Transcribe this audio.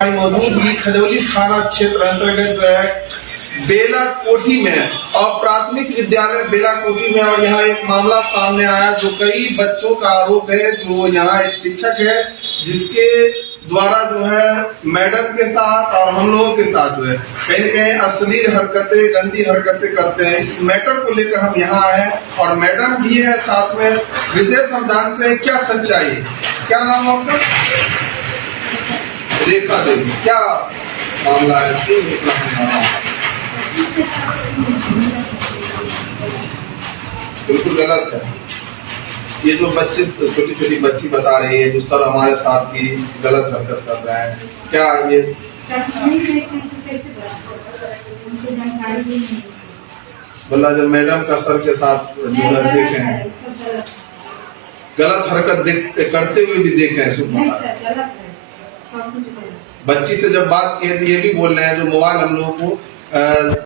मौजूद हुई खजौली थाना क्षेत्र अंतर्गत जो है बेला कोठी में और प्राथमिक विद्यालय बेला कोठी में, और यहाँ एक मामला सामने आया जो कई बच्चों का आरोप है। जो यहाँ एक शिक्षक है जिसके द्वारा जो है मैडम के साथ और हम लोगों के साथ जो है कहीं न कहीं अश्लील हरकतें, गंदी हरकतें करते हैं। इस मैटर को लेकर हम यहाँ आए और मैडम भी है साथ में। विशेष हम जानते हैं क्या सच्चाई है। क्या नाम है आपका? रेखा देवी। क्या मामला है, क्यों बिल्कुल गलत है ये जो बच्चे, छोटी छोटी बच्ची बता रही है जो सर हमारे साथ की गलत हरकत कर रहे हैं। क्या ये बोला जब मैडम का सर के साथ देखे हैं, गलत हरकत करते हुए भी देखे हैं। बच्ची से जब बात की है तो ये भी बोल रहे हैं जो मोबाइल हम लोगों को